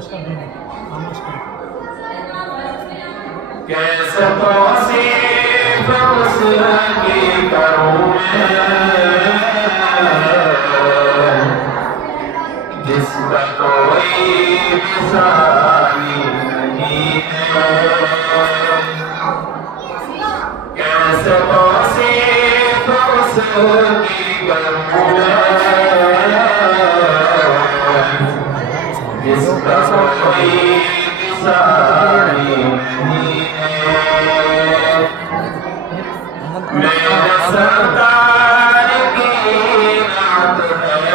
नमस्कार नमस्कार। कैसे तौसीफ उसकी करूं मैं जिसका कोई मिसाली नहीं है। कैसे तौसीफ उसकी करूं मैं जिसका कोई मिसाली नहीं है। मेरे सरदार की नात है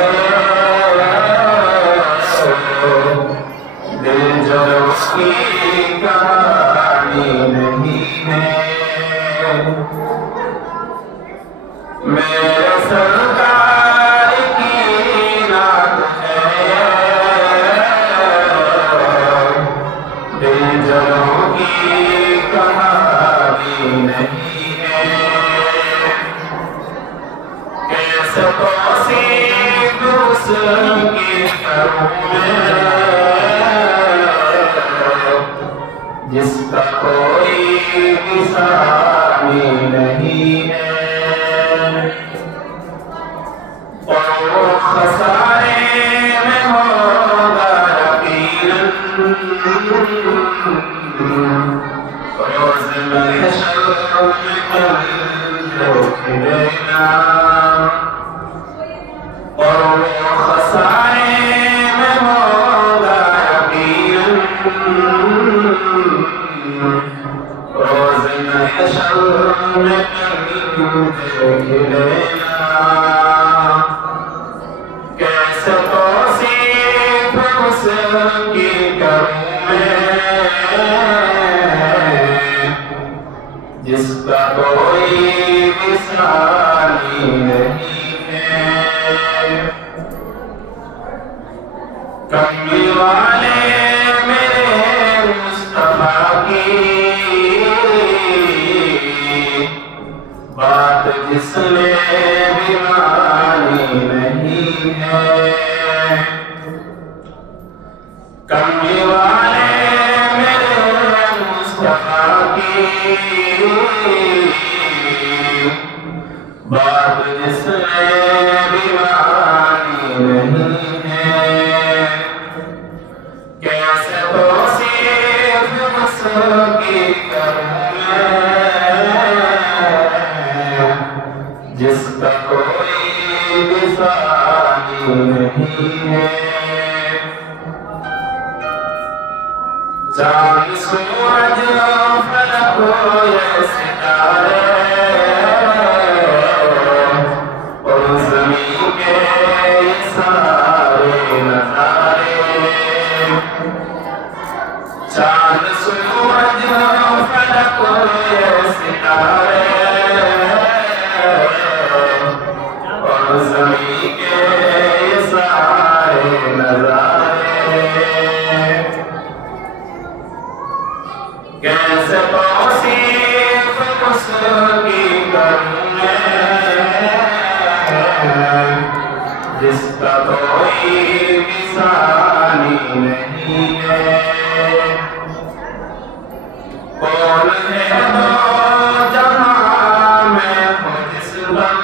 दिल जो उसकी कहानी नहीं है। मेरे सरदार की नात है दिल जो की कहानी नहीं है। कैसे तौसीफ उसकी करूं मैं जिसका कोई मिसाली नहीं है। और वो खसारे में होगा यकीनन रोज़ महशर में कल जो खिलेगा। और वो खसारे में होगा यकीनन रोज़ महशर में कल जो खिलेगा। कैसे तौसीफ उसकी करूं मैं जिसका कोई मिसाली नहीं है। कमली वाले मेरे मुस्तफा की बात जिसने भी मानी नहीं है। कमली वाले मेरे मुस्तफा की बात जिसने भी मानी नहीं है। कैसे तौसीफ उसकी करूं मैं जिसका कोई मिसाली नहीं है। चाँद सूरज फलक ये सितारे और ज़मीन के सारे नज़ारे। चाँद सूरज फलक ये सितारे और ज़मीन के सारे नज़ारे। कैसे तौसीफ उसकी करूं मैं जिसका कोई मिसाली नहीं है। कौन है दो जहां में हो जिस बल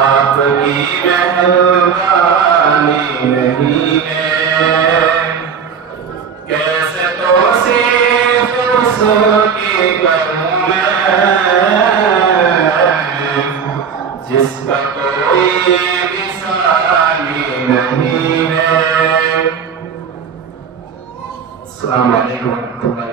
आपकी मेहरबानी नहीं है। कैसे तौसीफ उसकी करूं मैं जिसका कोई मिसाली नहीं है। अस्सलाम वालेकुम।